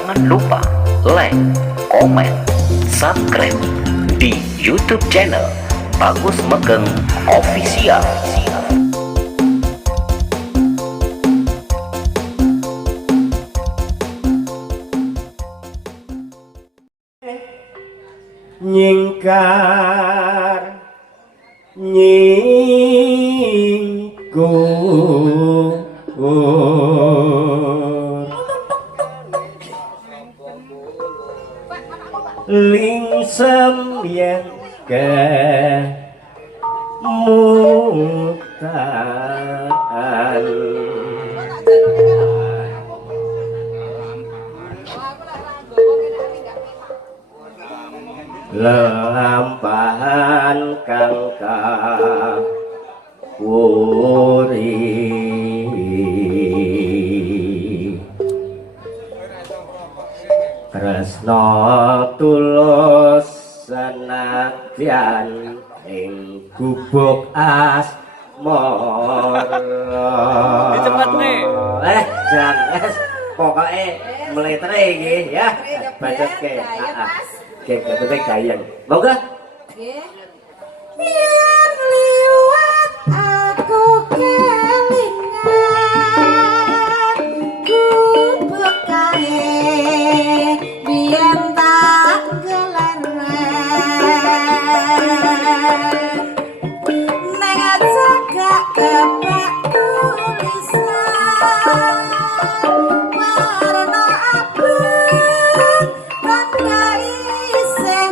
Jangan lupa like, komen, subscribe di YouTube channel Bagus Megeng Official. Nyingkar nyingkur lingsem yen kemutan lelampahan kang kawuri tresna tulus senadyan ing gubuk asmara cepet nih jangan pokoknya meletre nggih ya bacotke Oke, gayeng. Mau gak? Yang liwat aku kelingan gubuk kae biyen tak geleren neng aja gak kebak tulisan warna abang tanda isih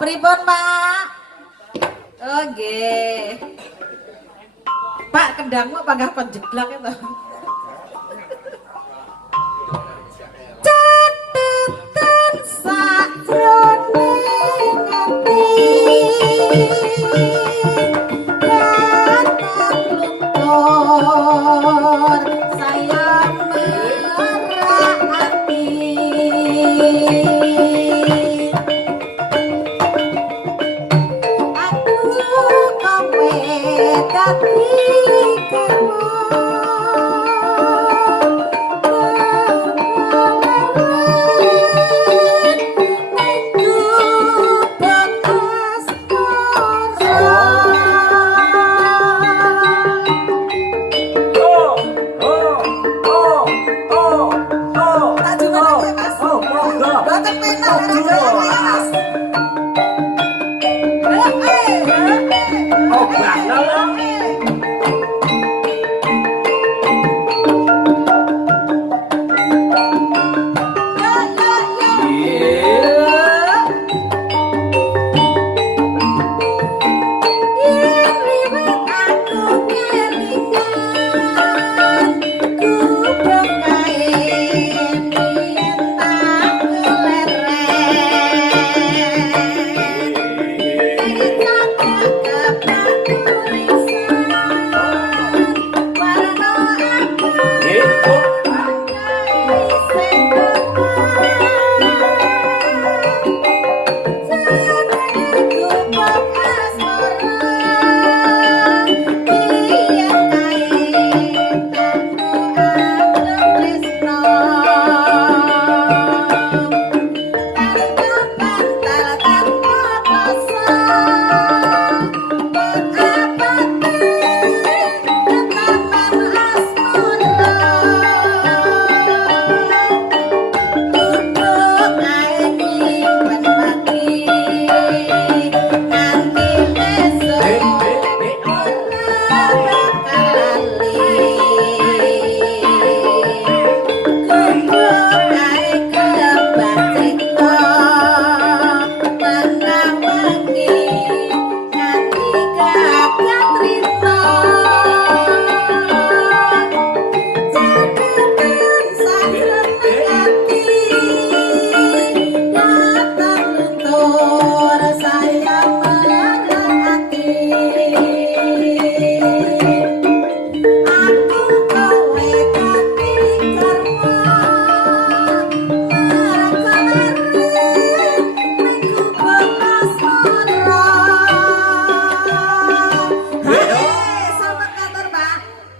pripun, Pak? Oke. Pak, kendangmu panggah kon jeblak itu. Catetan sakjroning ati. Kata luntur sayang merah hati.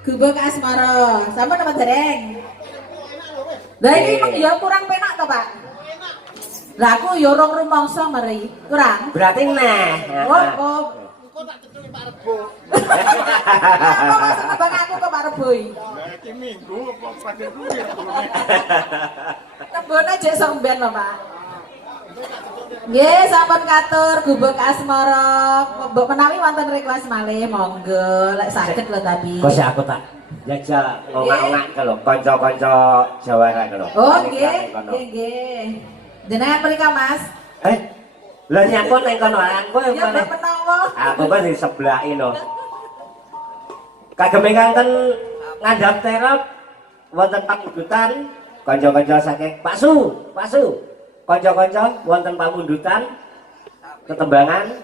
Gubuk asmara. Sampun apa dereng? Lah iki emang ya kurang penak to, Pak? Lah aku ya rong rumangsa meri. Kurang. Berarti nah. Oh. Kok tak cetuli Pak Rebo. Kok masuk nebang aku kok Pak Rebo iki? Iki minggu apa pada kuwi ya. Kebone jek somben lho, Pak. Nggih, sampun katur gubuk asmara. Mbok menawi wonten request malih monggo lek saged lho tapi. Kok aku tak jajal ngongak-ngongak ke lho kanca-kanca Jawara ke lho. Oh, nggih. Jenengan mrika, Mas? Lah nyapun ning kono aku Ya menawa. Aku kan di sebelah ino. Kagem ingkang ngandhap terop wonten pamundutan kanca-kanca saking Pak Su. Kanca-kanca wonten pamundutan tetembangan.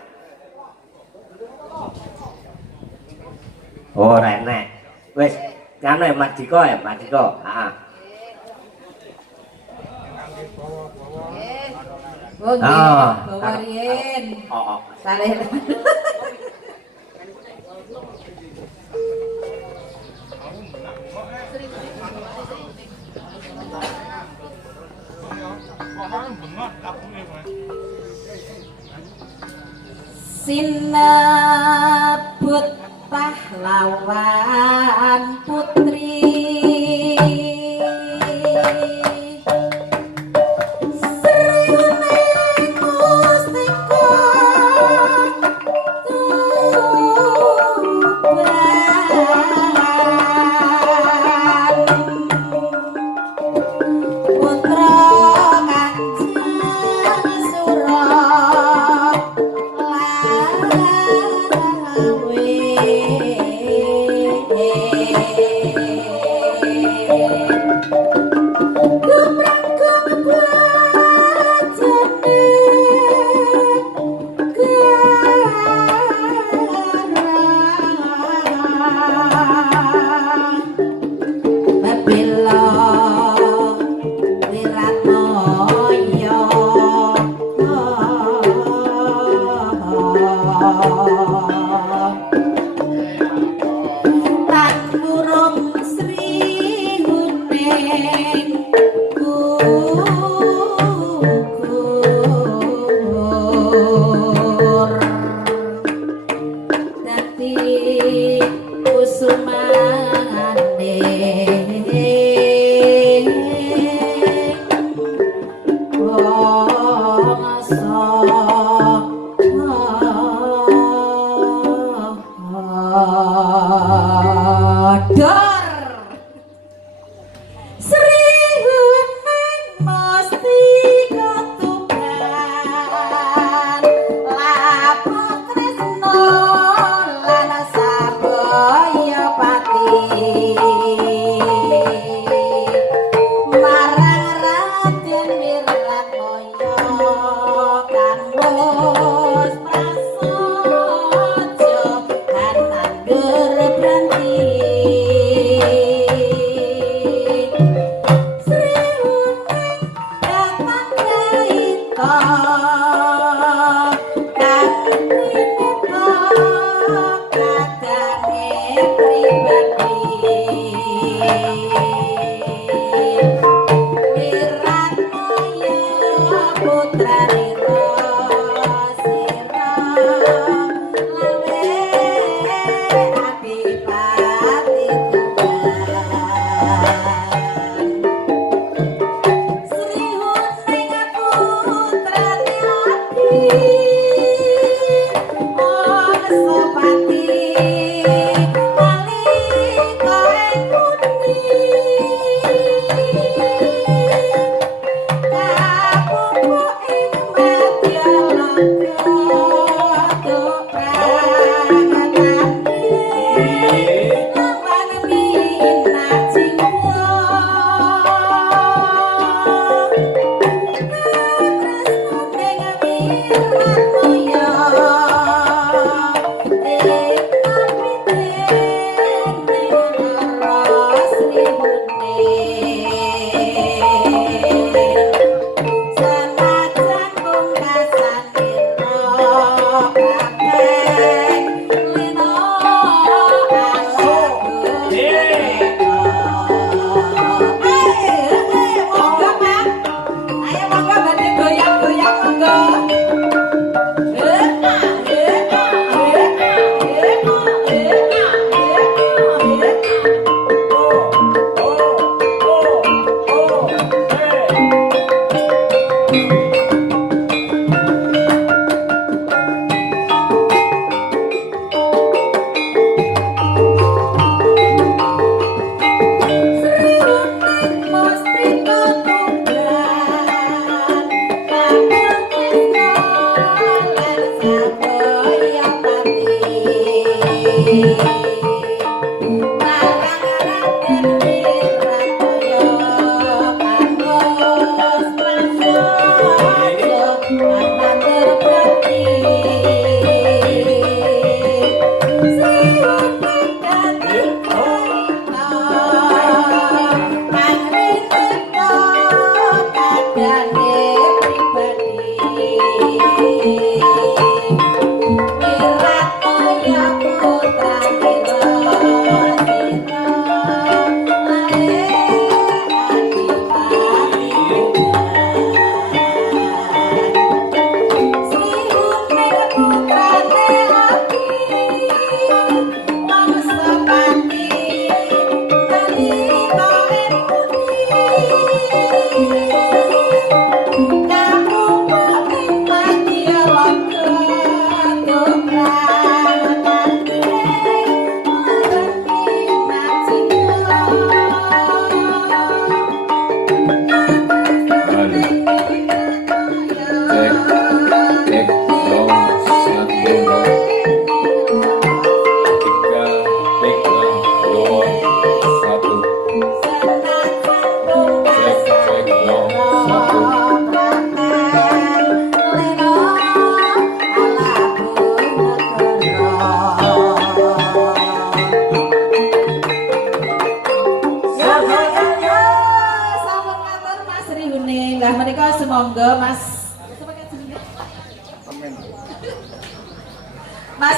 Oh, renek. Wis, ngene Madiko ya, Madiko. Heeh. Oh, nggih. Bawa riyen. Oh. Saleh. Sinebut pahlawan putri Inggih menika semonggo Mas Amin. Mas